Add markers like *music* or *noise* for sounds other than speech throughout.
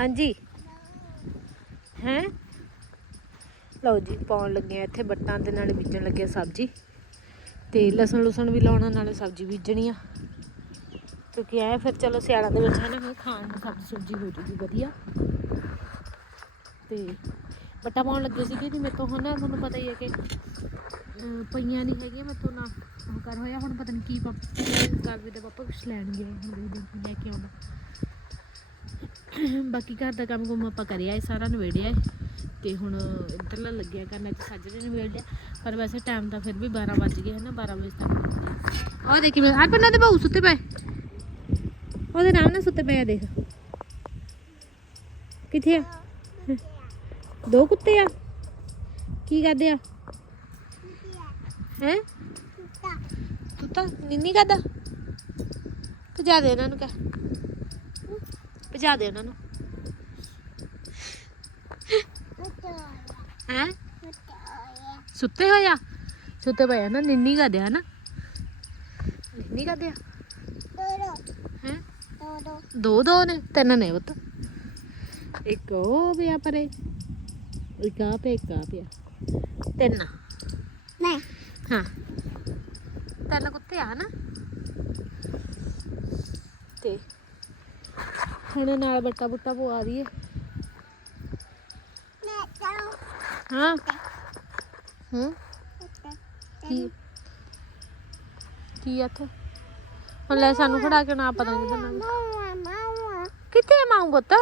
ਹਾਂਜੀ। ਹੈ? ਲਓ ਜੀ, ਪਾਉਣ ਲੱਗੇ ਆ ਇੱਥੇ ਬੱਟਾਂ ਦੇ ਨਾਲ ਬੀਜਣ ਲੱਗੇ ਸਬਜ਼ੀ। ਤੇ ਲਸਣ ਲੁਸਣ ਵੀ ਲਾਉਣਾ, ਨਾਲੇ ਸਬਜ਼ੀ ਬੀਜਣੀ ਆ। ਕਿਉਂਕਿ ਐ ਫਿਰ ਚਲੋ ਸਿਆਲਾਂ ਦੇ ਵਿੱਚ ਹੈ ਨਾ ਖਾਣ ਨੂੰ ਸਬਜ਼ੀ ਸੁਬਜ਼ੀ ਹੋ ਜੂਗੀ, ਵਧੀਆ। ਤੇ ਬੱਟਾ ਪਾਉਣ ਲੱਗੇ ਸੀਗੇ ਜੀ ਮੇਰੇ ਤੋਂ, ਹੁਣ ਨਾ ਤੁਹਾਨੂੰ ਪਤਾ ਹੀ ਹੈ ਕਿ ਪਈਆਂ ਨਹੀਂ ਹੈਗੀਆਂ ਮੇਰੇ ਤੋਂ ਨਾ ਕਰ ਹੋਇਆ, ਹੁਣ ਪਤਾ ਨਹੀਂ ਕੀ ਪਾਪ ਕਰਦੇ ਤੇ ਪਾਪਾ ਕੁਛ ਲੈਣ ਗਏ ਹੁਣ ਦੇਖਦੇ ਲੈ ਕੇ ਆਉਂਦਾ *coughs* ਬਾਕੀ ਘਰ ਦਾ ਕੰਮ ਕੁਮ ਆਪਾਂ ਕਰਿਆ ਇਹ ਸਾਰਾ ਨਵੇੜਿਆ ਏ। ਤੇ ਹੁਣ ਇੱਧਰਲਾ ਲੱਗਿਆ ਕਰਨਾ ਤੇ ਸਾਜਰੇ ਨਵੇੜ ਪਰ ਵੈਸੇ ਟਾਈਮ ਤਾਂ ਫਿਰ ਵੀ 12 ਵੱਜ ਗਏ ਨਾ 12 ਵਜੇ ਤੱਕ। ਉਹ ਦੇਖੀ ਮੈਂ ਹਰ ਦੇ ਬਾਹੂ ਸੁੱਤੇ ਪਏ। ਉਹਦੇ ਨਾਮ ਨਾਲ ਸੁੱਤੇ ਪਏ ਆ ਦੇਖ। ਕਿੱਥੇ ਆ? ਦੋ ਕੁੱਤੇ ਆ। ਕੀ ਕਰਦੇ ਆ? ਹੈ? ਕੁੱਤਾ ਨਿੰਨੀ ਕਰਦਾ। ਭਜਾ ਦੇ ਇਹਨਾਂ ਨੂੰ ਕਹਿ। ਭਜਾ ਦੇ ਉਹਨਾਂ ਨੂੰ। ਹੈ? ਸੁੱਤੇ ਹੋਏ ਆ? ਸੁੱਤੇ ਪਏ ਨਾ ਨਿੰਨੀ ਕਰਦੇ ਆ ਨਾ ਨਿੰਨੀ ਕਰਦੇ ਆ? ਹੈ? ਦੋ ਦੋ ਨੇ ਤਿੰਨ ਨੇ ਪੁੱਤ। ਇੱਕ ਉਹ ਪਿਆ ਪਰੇ ਇੱਕ ਆ ਪਿਆ ਇੱਕ ਆ ਪਿਆ। ਤਿੰਨ। ਹਾਂ। ਤਿੰਨ ਕੁੱਤੇ ਆ ਨਾ ਤੇ ਹੁਣ ਨਾਲ ਬੱਟਾ ਬੁੱਟਾ ਪਵਾ ਦਈਏ। ਹਾਂ। ਹੂੰ। ਕੀ? ਕੀ ਆ ਇੱਥੇ? ਹੁਣ ਲੈ ਸਾਨੂੰ ਫੜਾ ਕੇ ਨਾ ਪਤਾ ਨਹੀਂ ਨਾ ਕਿੱਥੇ ਆ ਮਾਊ ਪੁੱਤ?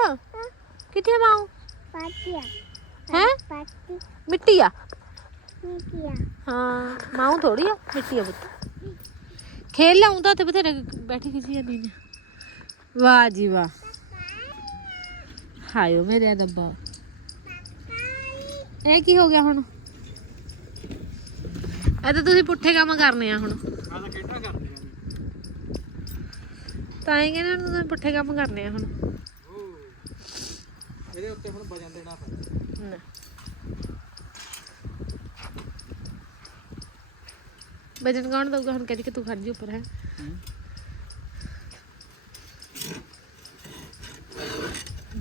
ਕਿੱਥੇ ਆ ਮਾਊ? ਹੈ? ਮਿੱਟੀ ਆ। ਹਾਂ ਮਾਊ ਥੋੜੀ ਆ ਮਿੱਟੀ ਆ ਪੁੱਤ। ਖੇਲ ਲਾਉਂ ਤਾਂ ਤੇ ਬਥੇਰੇ ਬੈਠੀ ਕਿਸੇ ਜਾਂਦੀ ਨੇ ਵਾਹ ਜੀ ਵਾਹ। ਹਾਇਓ ਮੇਰੇ ਡੱਬਾ ਇਹ ਕੀ ਹੋ ਗਿਆ ਹੁਣ? ਇਹ ਤਾਂ ਤੁਸੀਂ ਪੁੱਠੇ ਕੰਮ ਕਰਨੇ ਆ ਹੁਣ। ਮੈਂ ਤਾਂ ਕਿਹੜਾ ਕਰਦੇ ਆ ਤਾਂ ਹੀ ਕਹਿੰਦੇ ਤੁਸੀਂ ਪੁੱਠੇ ਕੰਮ ਕਰਨੇ ਆ ਹੁਣ। ਇਹਦੇ ਉੱਤੇ ਹੁਣ ਵਜਨ ਦੇਣਾ ਪੈਂਦਾ ਨਾ। ਵਜਨ ਕੌਣ ਦਊਗਾ? ਹੁਣ ਕਹਿੰਦੀ ਕਿ ਤੂੰ ਖੜ ਜੀ ਉੱਪਰ ਹੈ।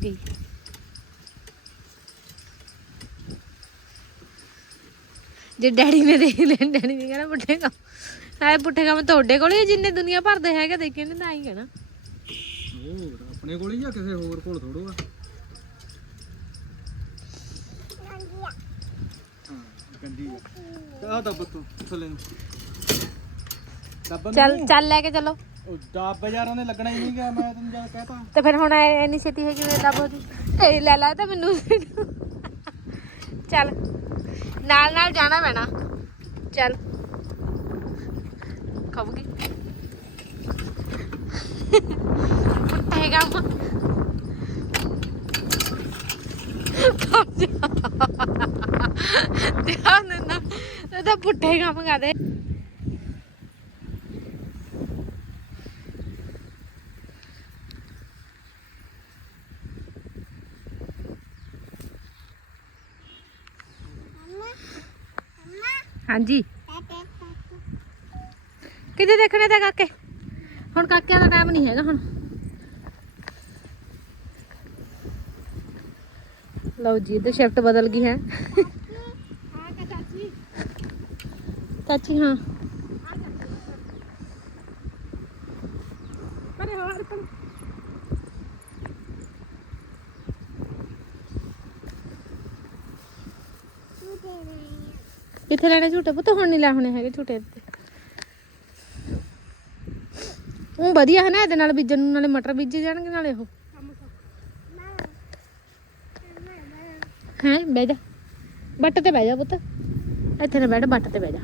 ਗਈ। ਜੇ ਡੈਡੀ ਨੇ ਦੇਖ ਲਿਆ ਡੈਡੀ ਨੇ ਕਹਿਣਾ ਪੁੱਠੇ ਕੰਮ। ਆਏ ਪੁੱਠੇ ਕੰਮ ਤੁਹਾਡੇ ਕੋਲ ਹੀ ਆ, ਜਿੰਨੇ ਦੁਨੀਆ ਭਰ ਦੇ ਹੈਗੇ ਦੇਖੇ ਨੇ ਤਾਂ ਹੀ ਕਹਿਣਾ। ਹੋਰ ਆਪਣੇ ਕੋਲ ਹੀ ਆ ਕਿਸੇ ਹੋਰ ਕੋਲ ਥੋੜੋ ਆ। ਹਾਂ ਗੰਦੀ ਆ। ਆਹ ਦੱਬ ਤੂੰ ਥੱਲੇ ਨੂੰ। ਦੱਬ ਚੱਲ ਚੱਲ ਲੈ ਕੇ ਚਲੋ। ਉਹ ਦੱਬ ਯਾਰ ਉਹਨੇ ਲੱਗਣਾ ਹੀ ਨਹੀਂ ਗਿਆ ਮੈਂ ਤੈਨੂੰ ਜਦ ਕਹਤਾ। ਤੇ ਫਿਰ ਹੁਣ ਐ- ਇੰਨੀ ਛੇਤੀ ਹੈ ਕਿਵੇਂ ਦੱਬ ਉਹਦੀ? ਇਹ ਲੈ ਲਾ ਤਾਂ ਮੈਨੂੰ ਚੱਲ। ਨਾਲ ਨਾਲ ਜਾਣਾ ਪੈਣਾ। ਚੱਲ। ਖਾਵੋਗੇ ਪੁੱਟੇ ਕੰਮ ਧਿਆਨ ਦੇਣਾ ਇਹ ਤਾਂ ਪੁੱਠੇ ਕੰਮ ਕਰਦੇ। ਹਾਂਜੀ। ਕਿਤੇ ਦੇਖਣੇ ਤਾਂ ਕਾਕੇ? ਹੁਣ ਕਾਕਿਆਂ ਦਾ ਟਾਈਮ ਨਹੀਂ ਹੈਗਾ ਹੁਣ। ਲਓ ਜੀ ਇਹਦੇ ਸ਼ਿਫਟ ਬਦਲ ਗਈ ਹੈ। ਚਾਚੀ ਹਾਂ। ਕਿੱਥੇ ਲੈਣੇ ਝੂਟੇ? ਪੁੱਤ ਹੁਣ ਨਹੀਂ ਲੈਣੇ ਹੈਗੇ ਝੂਟੇ ਉਹ ਵਧੀਆ ਹੈ ਨਾ ਇਹਦੇ ਨਾਲ ਬੀਜਣ ਨੂੰ, ਨਾਲੇ ਮਟਰ ਬੀਜੇ ਜਾਣਗੇ ਨਾਲੇ ਉਹ। ਹੈ, ਬਹਿ ਜਾ। ਬੱਟ ਤੇ ਬਹਿ ਜਾ ਪੁੱਤ। ਇੱਥੇ ਨਾ ਬੈਠ ਬੱਟ ਤੇ ਬਹਿ ਜਾ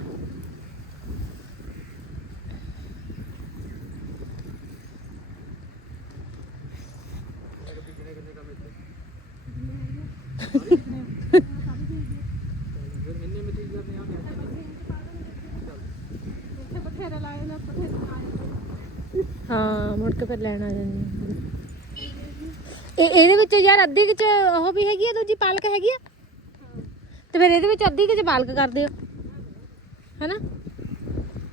ਫਿਰ ਇੰਨੇ ਮਿੱਟੀ ਕਰਨੇ ਆ ਹਾਂ ਮੁੜ ਕੇ ਫਿਰ ਲੈਣ ਆ ਜਾਂਦੀ। ਇਹ ਇਹਦੇ ਵਿੱਚ ਯਾਰ ਅੱਧੀ ਕੁ ਚ ਉਹ ਵੀ ਹੈਗੀ ਆ ਦੂਜੀ ਪਾਲਕ ਹੈਗੀ ਆ? ਤੇ ਫਿਰ ਇਹਦੇ ਵਿੱਚ ਅੱਧੀ ਕੁ ਚ ਪਾਲਕ ਕਰ ਦਿਓ ਹੈਨਾ?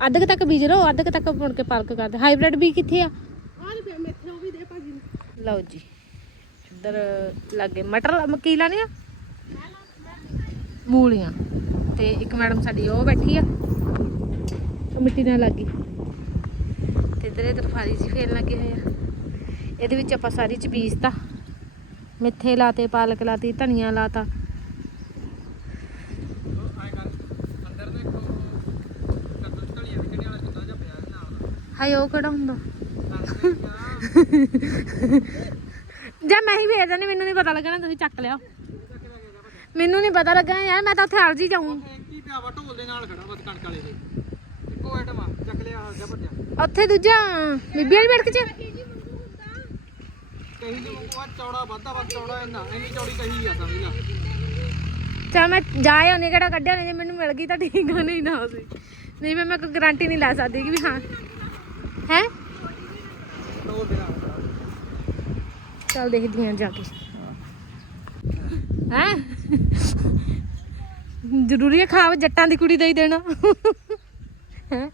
ਅੱਧ ਕੁ ਤੱਕ ਬੀਜ ਲਓ ਅੱਧ ਕੁ ਤੱਕ ਮੁੜ ਕੇ ਪਾਲਕ ਕਰ ਦਿਓ ਹਾਈਬ੍ਰਿਡ ਵੀ ਕਿੱਥੇ ਆ? ਲਓ ਜੀ। ਇੱਧਰ ਲੱਗੇ ਮਟਰ ਮੱਕੀ ਲਾਣੇ ਆ? ਮੂਲੀਆਂ। ਤੇ ਇੱਕ ਮੈਡਮ ਸਾਡੀ ਉਹ ਬੈਠੀ ਆ। ਮਿੱਟੀ ਨਾਲ ਲੱਗੀ। ਤੇ ਇੱਧਰ ਇੱਧਰ ਫਾਰੀ ਜੀ ਫੇਰਨ ਲੱਗੇ ਹੋਏ ਆ। ਇਹਦੇ ਵਿੱਚ ਆਪਾਂ ਸਾਰੀ ਚ ਪੀਸਤਾ ਮਿੱਠੇ ਲਾਤੇ, ਪਾਲਕ ਲਾਤੀ, ਧਨੀਆ ਲਾਤਾ। ਹਾਏ, ਉਹ ਕਿਹੜਾ ਹੁੰਦਾ? ਜਾਂ ਮੈਂ ਹੀ ਵੇਚ ਦਿੰਦੀ ਮੈਨੂੰ ਨਹੀਂ ਪਤਾ ਲੱਗਣਾ, ਤੁਸੀਂ ਚੱਕ ਲਿਆ ਮੈਨੂੰ ਨਹੀਂ ਪਤਾ ਲੱਗਾ ਯਾਰ, ਮੈਂ ਤਾਂ ਉੱਥੇ ਅਰਜੀ ਜਾਊਂ। ਇੱਕ ਪਿਆ ਵਾ, ਢੋਲ ਦੇ ਨਾਲ ਖੜਾ ਬਸ ਕਣਕ ਵਾਲੇ ਦੇ। ਇੱਕੋ ਆਈਟਮ ਆ। ਉੱਥੇ ਦੂਜਾ, ਬੀਬੀ ਵਾਲੀ ਬੈਠਕ ਚ। ਕਹੀ ਜੀ ਉਹ ਚੌੜਾ ਵਾਧਾ ਵਾ ਚੌੜਾ ਇੰਨਾ ਇੰਨੀ ਚੌੜੀ ਕਹੀ ਆ ਸਮਝ ਲਾ ਚਲ ਮੈਂ ਜਾਏ ਉਹਨੇ ਕਿਹੜਾ ਕੱਢਿਆ ਨਹੀਂ, ਜੇ ਮੈਨੂੰ ਮਿਲ ਗਈ ਤਾਂ ਠੀਕ ਆ, ਨਹੀਂ ਨਾ ਸੀ ਨਹੀਂ ਫਿਰ ਮੈਂ ਕੋਈ ਗਾਰੰਟੀ ਨਹੀਂ ਲੈ ਸਕਦੀ ਕਿ ਵੀ ਹਾਂ। ਹੈ? ਢੋਲ ਦੇਖਦੀ ਹਾਂ ਜਾ ਕੇ। ਹੈ? ਜ਼ਰੂਰੀ ਹੈ ਖਾਵ ਜੱਟਾਂ ਦੀ ਕੁੜੀ ਦਾ ਹੀ ਦੇਣਾ। ਹੈ?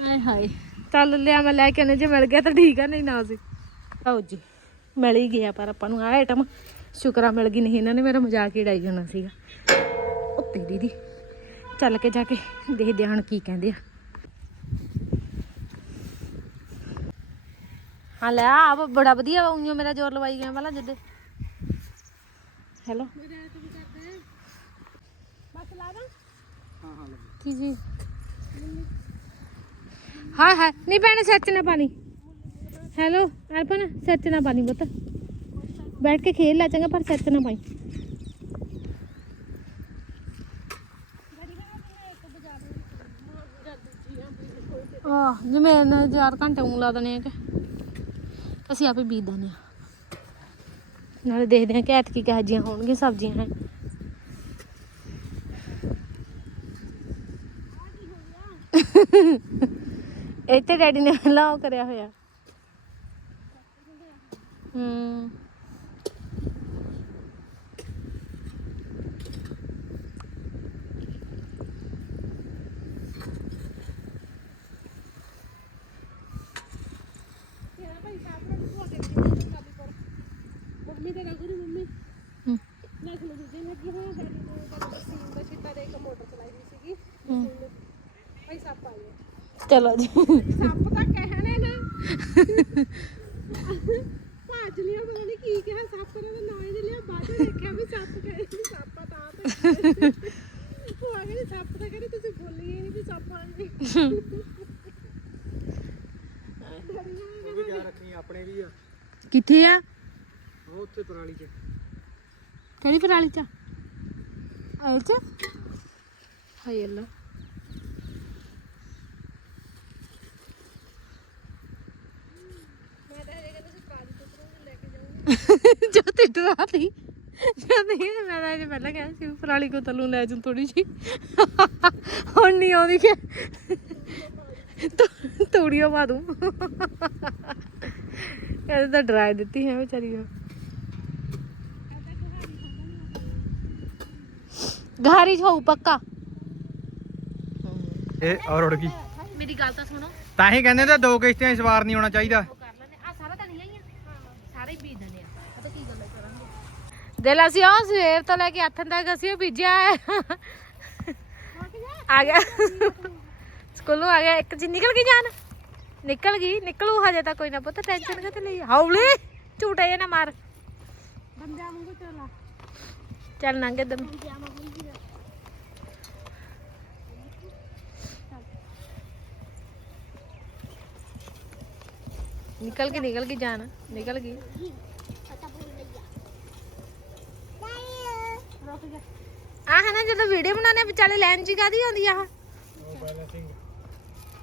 ਹਾਏ। ਚੱਲ ਲਿਆ ਮੈਂ ਲੈ ਕੇ ਆਨੇ ਜੇ ਮਿਲ ਗਿਆ ਤਾਂ ਠੀਕ ਆ ਨਹੀਂ ਨਾ ਸੀ ਆਓ ਜੀ ਮਿਲ ਹੀ ਗਿਆ ਪਰ ਆਪਾਂ ਨੂੰ ਆ ਆਈਟਮ ਸ਼ੁਕਰਾ ਮਿਲ ਗਈ ਨਹੀਂ ਇਹਨਾਂ ਨੇ ਮੇਰਾ ਮਜ਼ਾਕ ਹੀ ਡਾਈ ਜਾਣਾ ਸੀਗਾ। ਉਹ ਤੇਰੀ ਦੀ। ਚੱਲ ਕੇ ਜਾ ਕੇ ਦੇਖਦੇ ਹਾਂ ਕੀ ਕਹਿੰਦੇ ਆ। ਹਾਂ ਲੈ ਆ ਬੜਾ ਵਧੀਆ ਉਈਓ ਮੇਰਾ ਜ਼ੋਰ ਲਵਾਈ ਗਿਆ ਪਹਿਲਾਂ ਜਿੱਦੇ। ਹੈਲੋ। ਹਾਂ ਹਾਂ ਲੈ ਕੀ ਜੀ? ਹਾਂ ਹਾਂ ਨਹੀਂ ਭੈਣੇ, ਸੱਚ ਨਾ ਪਾਣੀ ਹੈਲੋ ਅਰਪਨ, ਸੱਚ ਨਾ ਪਾਣੀ ਪੁੱਤ। ਬੈਠ ਕੇ ਖੇਲ ਲੈ ਚੰਗਾ, ਪਰ ਸੱਚ ਨਾ ਪਾਈ। ਆਹ, ਜਿਵੇਂ ਇਹਨਾਂ ਘੰਟੇ ਊਂ ਲਾ ਦਨੇ ਆ ਕਿ ਅਸੀਂ ਆਪੇ ਬੀਜ ਦਿੰਦੇ ਆ। ਨਾਲੇ ਦੇਖਦੇ ਆ ਕਿ ਐਤਕੀ ਕਿਹੋ ਜਿਹੀਆਂ ਹੋਣਗੀਆਂ ਸਬਜ਼ੀਆਂ ਹੈ। ਇੱਥੇ ਡੈਡੀ ਨੇ ਲਾਓ ਕਰਿਆ ਹੋਇਆ। ਹੂੰ ਮੰਮੀ ਦੇ ਗਾਗੂ ਦੀ ਮੰਮੀ ਹੂੰ ਨਾ ਖਲੋ ਦੂਜੇ ਲੱਗੀ ਹੋਇਆ ਗਾੜੀ ਦੇ ਗਾੜੀ ਸੀਨ ਦਾ ਛਿੱਟਾ ਦੇ ਇੱਕ ਮੋਟਰ ਚਲਾਈ ਹੋਈ ਸੀਗੀ ਹੂੰ। ਭਾਈ ਸੱਪ ਆ ਗਿਆ ਚਲੋ ਜੀ। ਸੱਪ ਤਾਂ ਕਹਿਣੇ ਨਾ। ਭੱਜ ਲਿਆ ਪਤਾ ਨਹੀਂ ਕੀ ਕਿਹਾ ਸੱਪ ਨੇ ਤਾਂ ਨਾਂ ਹੀ ਨਹੀਂ ਲਿਆ। ਬਾਅਦ ਵਿੱਚ ਦੇਖਿਆ ਵੀ ਸੱਪ ਕਹੇ ਵੀ ਸੱਪ ਆ ਤਾਂ ਤੇ। ਉਹ ਆ ਗਏ ਸੱਪ ਤਾਂ ਕਹਿੰਦੇ ਤੁਸੀਂ ਭੁੱਲ ਗਏ ਨਹੀਂ ਵੀ ਸੱਪ ਆ ਗਏ। ਉਹ ਵੀ ਕਿਆ ਰੱਖਣੀ ਆਪਣੇ ਵੀ ਆ। ਕਿੱਥੇ ਆ? ਉਹ ਉੱਥੇ ਪਰਾਲੀ 'ਚ। ਕਿਹੜੀ ਪਰਾਲੀ ਚ? ਆਏ ਚ? ਹਾਏ ਅੱਲਾ ਮੈਂ ਤਾਂ ਇਹ ਕਹਿੰਦਾ ਸੀ ਕਾਲੀ ਕੁੱਤਰੂ ਨੂੰ ਲੈ ਕੇ ਜਾਊਂਗੀ *laughs* ਜੋ ਤੇ ਡਰਾਤੀ ਜਦ ਨਹੀਂ ਮੈਂ ਤਾਂ ਇਹ ਪਹਿਲਾਂ ਕਿਹਾ ਸੀ ਪਰਾਲੀ ਕੋ ਤਲੂ ਲੈ ਜੂ ਥੋੜੀ ਜੀ ਹੁਣ ਨਹੀਂ ਆਉਂਦੀ ਕਿ ਤੋੜੀਓ ਪਾ ਦੂੰ। ਇਹ ਤਾਂ ਡਰਾ ਦਿੱਤੀ ਹੈ ਵਿਚਾਰੀ ਨੂੰ। ਘਾਰੀ ਹੋਊ ਪੱਕਾ। ਇਹ ਔਰ ਉੜ ਗਈ। ਮੇਰੀ ਗੱਲ ਤਾਂ ਸੁਣੋ। ਤਾਂ ਹੀ ਕਹਿੰਦੇ ਤਾਂ ਦੋ ਕਿਸ਼ਤੀਆਂ ਇਸ ਵਾਰ ਨਹੀਂ ਆਉਣਾ ਚਾਹੀਦਾ ਉਹ ਕਰ ਲੈਣੇ ਆ ਸਾਰਾ ਤਾਂ ਨਹੀਂ ਆਈਆਂ ਸਾਰੇ ਹੀ ਬੀਜ ਦਿੰਦੇ ਆ ਪਤਾ ਕੀ ਗੱਲ ਕਰਾਂਗੇ ਦਿਲ ਅਸੀਂ ਉਹ ਸਵੇਰ ਤੋਂ ਲੈ ਕੇ ਹੱਥਾਂ ਤੱਕ ਅਸੀਂ ਉਹ ਬੀਜਿਆ ਹੈ। ਆ ਗਿਆ। ਸਕੂਲੋਂ ਆ ਗਿਆ। ਇੱਕ ਜੀ ਨਿਕਲ ਗਈ ਜਾਨ। ਨਿਕਲ ਗਈ। ਨਿਕਲੂ ਹਜੇ ਤਾਂ ਕੋਈ ਨਾ ਪੁੱਤ ਟੈਨਸ਼ਨ ਕਿਤੇ ਲਈ ਹੌਲੀ। ਝੂਟੇ ਜੇ ਨਾ ਮਾਰ। ਬੰਦਿਆਂ ਵਾਂਗੂ ਚਲਾ ਚੱਲ ਨੰਗੇ ਦਮ ਬੰਦਿਆਂ ਵਾਂਗੂ ਹੀ ਨਿਕਲ ਗਈ ਨਿਕਲ ਗਈ ਜਾਨ। ਨਿਕਲ ਗਈ ਪਤਾ ਭੁੱਲ ਗਿਆ ਰੁਕ ਜਾ ਆ ਹੈ ਨਾ ਜਦੋਂ ਵੀਡੀਓ ਬਣਾਉਣੇ ਵਿਚਾਲੇ ਲਾਈਨ ਜੀ ਕਾਦੀ ਆਉਂਦੀ ਆ ਆਹ?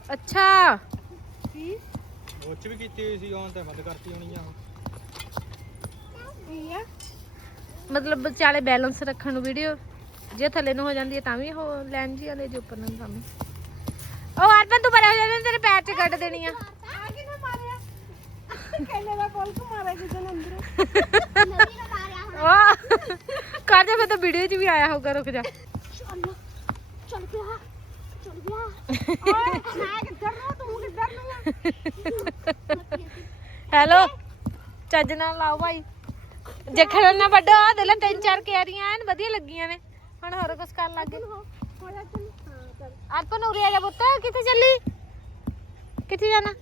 ਅੱਛਾ। ਕੀ ਉਹ ਚ ਵੀ ਕੀਤੀ ਹੋਈ ਸੀ ਔਨ ਤੇ ਬੰਦ ਕਰਤੀ ਹੋਣੀ ਆ ਕੀ ਆ? ਮਤਲਬ ਵਿਚਾਲੇ ਬੈਲੈਂਸ ਰੱਖਣ ਨੂੰ ਵੀਡੀਓ ਜੇ ਥੱਲੇ ਨੂੰ ਹੋ ਜਾਂਦੀ ਹੈ ਤਾਂ ਵੀ ਉਹ ਲਾਈਨ ਜੀ ਆਲੇ ਜੋ ਉੱਪਰ ਨੂੰ ਸਾਹਮਣੇ। ਉਹ ਆਰਪਨ ਤੂੰ ਪਰੇ ਹੋ ਜਾਣਾ ਤੇਰੇ ਪੈਰ 'ਚ ਕੱਢ ਦੇਣੀ ਆ। ਆ ਕਿਨੇ ਮਾਰਿਆ? ਕਹਿੰਦੇ ਦਾ ਬੋਲ ਕੋ ਮਾਰਿਆ ਨੇ ਅੰਦਰ *laughs* ਕਰ ਜਾ ਫਿਰ ਤਾਂ ਵੀਡੀਓ 'ਚ ਵੀ ਆਇਆ ਹੋਊਗਾ ਰੁਕ ਜਾ। ਚੱਲ ਚੱਲ ਗਿਆ ਚੱਲ ਗਿਆ। ਓਏ ਮੈਂ ਕਿੱਧਰ ਨੂੰ ਤੂੰ ਕਿੱਧਰ ਨੂੰ ਆ? ਹੈਲੋ ਚੱਜ ਨਾਲ ਲਾਓ ਭਾਈ। ਜੇ ਖੜਨਾ ਵੱਡਾ ਆ ਦੇ ਲੈ ਤਿੰਨ ਚਾਰ ਕਿਆਰੀਆਂ ਐਨ ਵਧੀਆ ਲੱਗੀਆਂ ਨੇ। ਹੁਣ ਹੋਰ ਕੁਝ ਕਰਨ ਲੱਗ ਚੱਲ। ਅਰਪਨ ਉਰੇ ਆ ਜਾ ਪੁੱਤ ਕਿੱਥੇ ਚੱਲੀ? ਕਿੱਥੇ ਜਾਣਾ?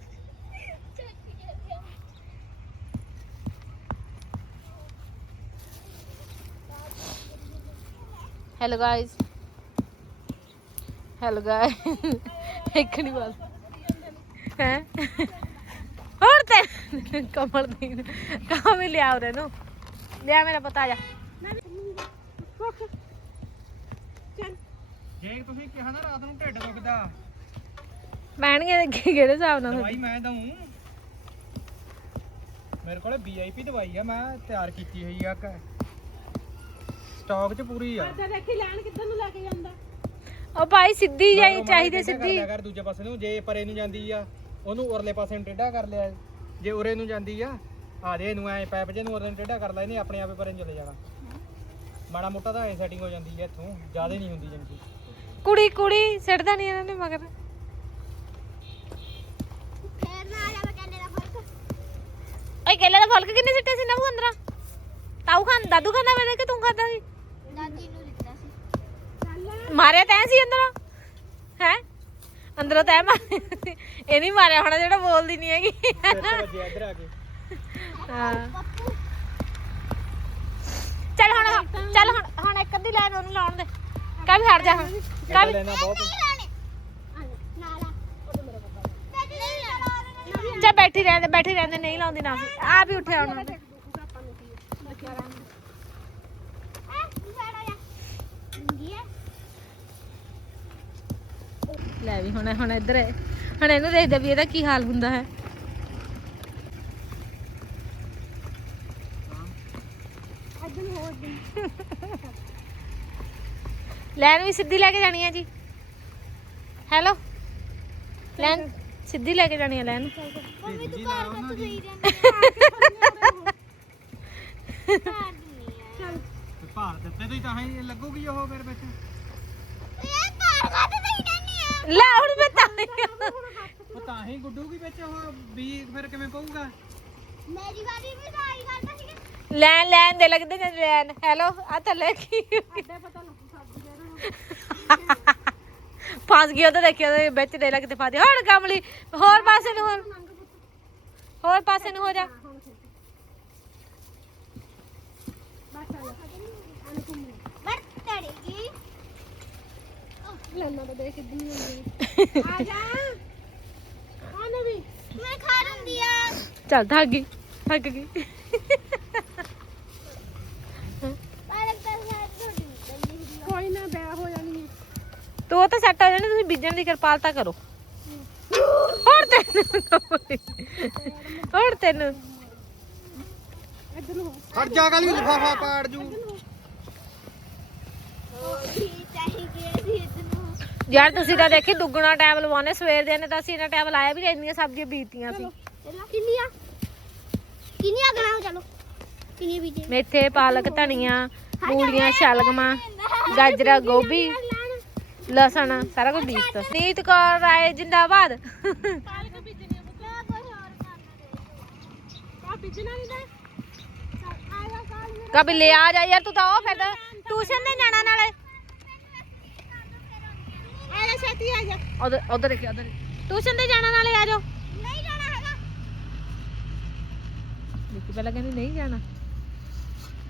ਹੈਲੋ ਗਾਇਸ ਹੈਲੋ ਗਾਇਸ ਇੱਕ ਨਹੀਂ ਬਸ ਹੈ? ਹੋਰ ਤੇ ਕਮਲ ਦੀ ਕਹਾਂ ਵੀ ਲਿਆ ਉਰੇ ਨੂੰ। ਲਿਆ ਮੇਰਾ ਪਤਾ ਜਾ। ਜੇ ਤੁਸੀਂ ਕਿਹਾ ਨਾ ਰਾਤ ਨੂੰ ਢਿੱਡ ਦੁਖਦਾ। ਬਹਿਣਗੇ ਅੱਗੇ ਕਿਹੜੇ ਹਿਸਾਬ ਨਾਲ ਦਵਾਈ ਮੈਂ ਦਊਂ। ਮੇਰੇ ਕੋਲੇ ਵੀਆਈਪੀ ਦਵਾਈ ਆ ਮੈਂ ਤਿਆਰ ਕੀਤੀ ਹੋਈ ਆ ਸਟਾਕ 'ਚ ਪੂਰੀ ਆ। ਤਾਂ ਦੇਖੀ ਲੈਣ ਕਿੱਧਰ ਨੂੰ ਲੈ ਕੇ ਜਾਂਦਾ? ਉਹ ਭਾਈ ਸਿੱਧੀ ਜਾਈ ਚਾਹੀਦੀ ਸਿੱਧੀ। ਕਰ ਦੂਜੇ ਪਾਸੇ ਨੂੰ ਜੇ ਪਰੇ ਨੂੰ ਜਾਂਦੀ ਆ ਉਹਨੂੰ ਉਰਲੇ ਪਾਸੇ ਨੂੰ ਟੇਢਾ ਕਰ ਲਿਆ। ਜੇ ਉਰੇ ਨੂੰ ਜਾਂਦੀ ਆ ਆ ਦੇ ਇਹਨੂੰ ਐ ਪੈਪ ਜੇ ਨੂੰ ਉਰੇ ਨੂੰ ਟੇਢਾ ਕਰ ਲੈ ਇਹਨੇ ਆਪਣੇ ਆਪੇ ਪਰੇ ਨੂੰ ਚਲੇ ਜਾਣਾ। ਮਾੜਾ ਮੋਟਾ ਤਾਂ ਐ ਸੈਟਿੰਗ ਹੋ ਜਾਂਦੀ ਹੈ ਇੱਥੋਂ ਜ਼ਿਆਦਾ ਨਹੀਂ ਹੁੰਦੀ ਜਾਂਦੀ। ਕੁੜੀ ਕੁੜੀ ਸਿੱਟਦਾ ਨਹੀਂ ਇਹਨਾਂ ਨੇ ਮਗਰ। ਓਏ ਕੇਲੇ ਦਾ ਫਲਕ ਕਿੰਨੇ ਸਿੱਟੇ ਸੀ ਨਾ ਉਹ ਅੰਦਰਾਂ? ਤਾਊ ਖਾਨ ਦਾਦੂ ਖਾਂਦਾ ਵੇ ਕਿ ਤੂੰ ਖਾਂਦਾ ਸੀ। ਮਾਰਿਆ ਤੈਂ ਸੀ ਅੰਦਰੋਂ? ਹੈ? ਅੰਦਰੋਂ ਤੈਂ ਮਾਰਿਆ ਇਹ ਨਹੀਂ ਮਾਰਿਆ ਹੋਣਾ ਜਿਹੜਾ ਬੋਲਦੀ ਨਹੀਂ ਹੈਗੀ। ਇੱਧਰ ਆ ਕੇ ਹਾਂ। ਚੱਲ ਹੁਣ ਚੱਲ ਹੁਣ ਹੁਣ ਇੱਕ ਅੱਧੀ ਲਾਈਨ ਉਹਨੂੰ ਲਾਉਣ ਦੇ। ਕਾ ਵੀ ਹਟ ਜਾ ਹੁਣ? ਕਾ ਵੀ ਲੈਣਾ ਬਹੁਤ ਚੱਲ ਬੈਠੀ ਰਹਿੰਦੇ ਬੈਠੀ ਰਹਿੰਦੇ ਨਹੀਂ ਲਾਉਂਦੀ ਨਾ। ਸੀ ਆਪ ਉੱਠਿਆ ਉਹਨਾਂ ਨੇ ਲੈ ਵੀ ਹੁਣ ਹੁਣ ਇੱਧਰ ਹੈ। ਹੁਣ ਇਹਨੂੰ ਦੇਖਦੇ ਵੀ ਇਹਦਾ ਕੀ ਹਾਲ ਹੁੰਦਾ ਹੈ। ਲੈਣ ਵੀ ਸਿੱਧੀ ਲੈ ਕੇ ਜਾਣੀ ਹੈ ਜੀ। ਹੈਲੋ? ਲੈਣ ਸਿੱਧੀ ਲੈ ਕੇ ਜਾਣੀ ਹੈ ਲੈਣ। ਮੰਮੀ ਤੂੰ ਘਰ ਕਾ ਤੂੰ *laughs* ਚੱਲ। ਭਾਰ ਦਿੱਤੇ ਤੇ ਤਾਂ ਹੀ ਲੱਗੂਗੀ ਉਹ ਫਿਰ ਵਿੱਚ। ਲੈ ਹੁਣ ਮੈਂ ਤਾਂ ਹੀ- ਉਹ ਤਾਂ ਹੀ ਗੁੱਡੂਗੀ ਵਿੱਚ ਉਹ ਵੀ ਫਿਰ ਕਿਵੇਂ ਪਊਗਾ? ਲੈਣ ਲੈਣ ਦੇ ਲੱਗਦੇ ਨੇ ਲੈਣ। ਹੈਲੋ ਆ ਥੱਲੇ ਕੀ ਅੱਡੇ ਪਤਾ ਲੱਗੂ ਸਬਜ਼ੀ ਦੇ ਨੂੰ। ਫਸ ਗਿਆ ਤਾਂ ਦੇਖਿਆ ਉਹਦੇ ਵਿੱਚ ਦੇ ਲੱਗਦੇ ਗਿਆ ਹੁਣ ਕਮਲੀ ਹੋਰ ਪਾਸੇ ਨੂੰ ਹੋਰ ਹੋਰ ਪਾਸੇ ਨੂੰ ਹੋ ਜਾ। ਬਸ ਆ ਜਾ ਆਨੇ ਘੁੰਮਣੇ ਲੈਣਾ ਤਾਂ ਦੇਖ ਕਿੱਦਾਂ ਹੁੰਦੀ ਆ। ਜਾ। ਆਨੇ ਵੀ। ਚੱਲ ਥੱਕ ਗਈ ਥੱਕ ਗਈ। ਕੋਈ ਨਾ ਵਿਆਹ ਹੋ ਜਾਣੀ ਹੈ ਤੂੰ ਉਹ ਤਾਂ ਸੈੱਟ ਹੋ ਜਾਣੀ ਤੁਸੀਂ ਬੀਜਣ ਦੀ ਕਿਰਪਾਲਤਾ ਕਰੋ। ਹੋਰ ਤੈਨੂੰ ਹੋਰ ਤੈਨੂੰ। ਇੱਧਰ ਨੂੰ ਹਟ ਜਾ ਗਲੀ ਲਿਫਾਫਾ ਪਾੜ ਜੂ? ਯਾਰ ਤੁਸੀਂ ਤਾਂ ਦੇਖੀ ਦੁੱਗਣਾ ਟਾਈਮ ਲਵਾਉਣੇ ਸਵੇਰ ਦੇ ਨੇ ਤਾਂ ਅਸੀਂ ਇਹਨਾਂ ਟਾਈਮ ਲਾਇਆ ਵੀ ਨਹੀਂ, ਇੰਨੀਆਂ ਸਬਜ਼ੀਆਂ ਬੀਜਤੀਆਂ ਸੀ। ਕਿੰਨੀਆਂ? ਕਿੰਨੀਆਂ ਗਣਾ ਚਲੋ? ਕਿੰਨੀ ਬੀਜੇ ਮੇਥੇ ਪਾਲਕ ਧਨੀਆ ਮੂਲੀਆਂ ਸ਼ਲਗਮਾਂ ਗਾਜਰਾ ਗੋਭੀ ਲਸਣ ਸਾਰਾ ਕੁਝ ਬੀਜਤਾ ਨੀਤ ਕੌਰ ਰਾਏ ਜਿੰਦਾਬਾਦ। ਪਾਲਕ ਬੀਜਣੀ ਆ ਬੀਜਣਾ ਨਹੀਂ ਦਾ ਕਬੀ ਲੈ ਆ ਜਾ ਯਾਰ ਤੂੰ ਤਾਂ ਉਹ ਫਿਰ ਟਿਊਸ਼ਨ ਤੇ ਜਾਣਾ ਨਾਲੇ। ਆ ਜਾ ਛੇਤੀ ਆ ਜਾ। ਉਧਰ ਉਧਰ ਦੇਖਿਆ ਉਧਰ ਟਿਊਸ਼ਨ ਤੇ ਜਾਣਾ ਨਾਲੇ ਆ ਜਾਓ। ਨਹੀਂ ਜਾਣਾ ਹੈਗਾ। ਨਿੱਕੀ ਪਹਿਲਾਂ ਕਹਿੰਦੀ ਨਹੀਂ ਜਾਣਾ।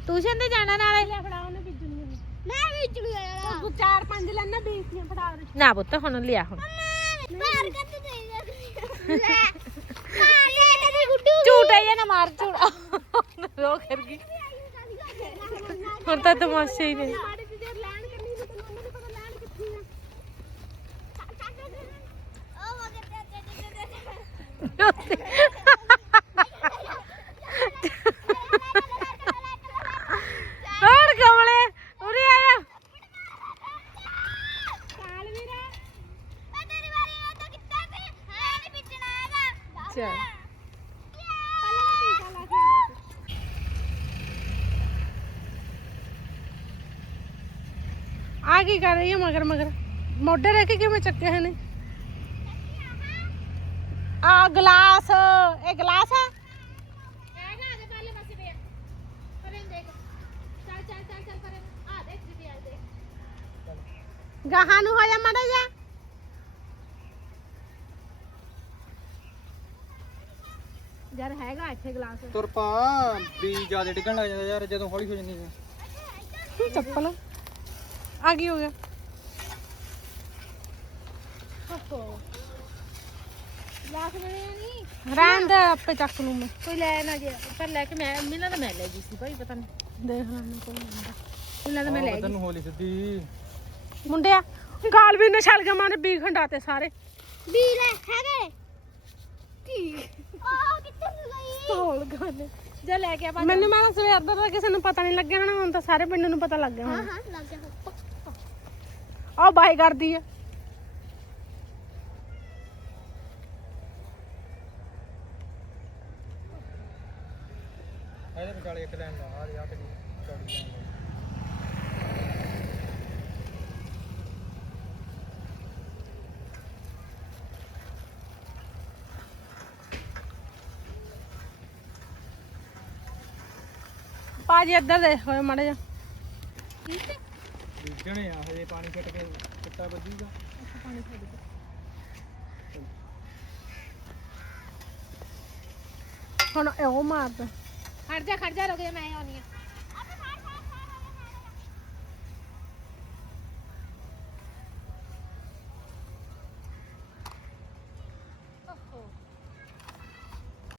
ਟਿਊਸ਼ਨ ਤੇ ਜਾਣਾ ਨਾਲੇ। ਲੈ ਫੜਾ ਉਹਨੇ ਬੀਜਣੀ ਆ ਮੈਂ ਵੀ ਚਲੂ ਯਾਰ ਤੂੰ ਚਾਰ ਪੰਜ ਲੈਣਾ ਬੀਜਦੀਆਂ ਫੜਾ ਦੇ ਨਾ ਪੁੱਤ ਹੁਣ ਲਿਆ ਹੁਣ। ਬਾਹਰ ਕੱਟ ਦੇ ਲੈ ਮਾਰ ਲੈ ਕਦੀ ਗੁੱਡੂ ਝੂਟਾ ਜਾਂ ਨਾ ਮਾਰ ਝੂੜਾ ਰੋ ਕਰ ਗਈ ਹੁਣ ਤਾਂ ਤਮਾਸ਼ਾ ਹੀ ਨੇ ਮਾੜੀ ਜਿਹੀ ਦੇਰ ਲੈਣ ਕਰਨੀ ਤੇ ਤੈਨੂੰ ਉਹਨਾਂ ਨੂੰ ਪਤਾ ਲੈਣ ਕਿੱਥੇ ਆ ਉਹ ਮਗਰ ਤੇ ਤੇ ਤੇ ਹੋਰ ਕਮਲੇ, ਉਰੇ ਆਇਆ ਚੱਲ। ਆ ਆ ਕੀ ਕਰ ਰਹੀ ਹੈ ਮਗਰ ਮਗਰ ਮੋਢੇ ਰੱਖ ਕੇ ਕਿਵੇਂ ਚੱਕੇ ਹਨ ਆ ਦੇਖ। ਦੀਦੀ ਆ ਦੇਖ ਗਾਹਾਂ ਨੂੰ ਹੋ ਜਾ ਮਾੜਾ ਜਾ ਯਾਰ ਹੈਗਾ ਇੱਥੇ ਗਲਾਸ। ਤੁਰ ਪਾ ਵੀ ਜ਼ਿਆਦਾ ਡਿੱਗਣ ਲੱਗ ਜਾਂਦਾ ਯਾਰ ਜਦੋਂ ਹੌਲੀ ਹੋ ਜਾਂਦੀ ਹੈ ਚੱਪਲ। ਆ ਕੀ ਹੋ ਗਿਆ? ਲਾਸ ਬਣਿਆ ਨਹੀਂ ਰਹਿਣ ਦੇ ਆਪੇ ਚੱਕ ਲੂ ਮੈਂ। ਕੋਈ ਲੈ ਨਾ ਗਿਆ ਪਰ ਲੈ ਕੇ ਮੈਂ ਮਿਲਾਂ ਤਾਂ ਮੈਂ ਲੈ ਗਈ ਸੀ ਭਾਈ ਪਤਾ ਨਹੀਂ ਦੇਖ ਲੈਣਾ ਕੋਈ ਨਾ ਮਿਲਾਂ ਤਾਂ ਮੈਂ ਲੈ ਉਧਰ ਨੂੰ ਹੌਲੀ ਸਿੱਧੀ। ਮੁੰਡਿਆ ਗਾਲ ਵੀ ਨਛਲ ਗਿਆ ਮਾਰੇ ਬੀ ਖੰਡਾਤੇ ਸਾਰੇ। ਵੀ ਲੈ ਹੈਗੇ? ਕੀ ਆ ਕਿੱਥੇ ਨੂੰ ਗਈ? ਢੋਲ ਗਾਣੇ ਜਾ ਲੈ ਕੇ ਆ ਮੈਨੂੰ ਮੈਂ ਸਵੇਰ ਦਾ ਤਾਂ ਕਿਸੇ ਨੂੰ ਪਤਾ ਨਹੀਂ ਲੱਗਿਆ ਹੁਣ ਤਾਂ ਸਾਰੇ ਪਿੰਡ ਨੂੰ ਪਤਾ ਲੱਗ ਗਿਆ ਹਾਂ ਹੁਣ। ਹਾਂ ਲੱਗ ਗਿਆ ਆਹ ਬਾਈ ਕਰਦੀ ਆ ਇਹਦੇ ਵਿਚਾਲੇ ਇੱਕ ਲਾਈਨ ਲਾ ਆ ਰਿਹਾ ਤੇ ਚੌੜੀ ਲਾਈਨ ਲਾ ਪਾਜੀ ਇੱਧਰ ਦੇ ਹੋਏ ਮਾੜੇ ਜਾ ਬੀਜਣੇ ਆ ਹਜੇ ਪਾਣੀ ਛੱਟ ਕੇ ਚਿੱਟਾ ਵੱਜੂਗਾ। ਹੁਣ ਉਹ ਮਾਰਦਾ। ਖੜ ਜਾ ਖੜ ਜਾ ਰੁਕ ਜਾ ਮੈਂ ਆਉਣੀ ਆ।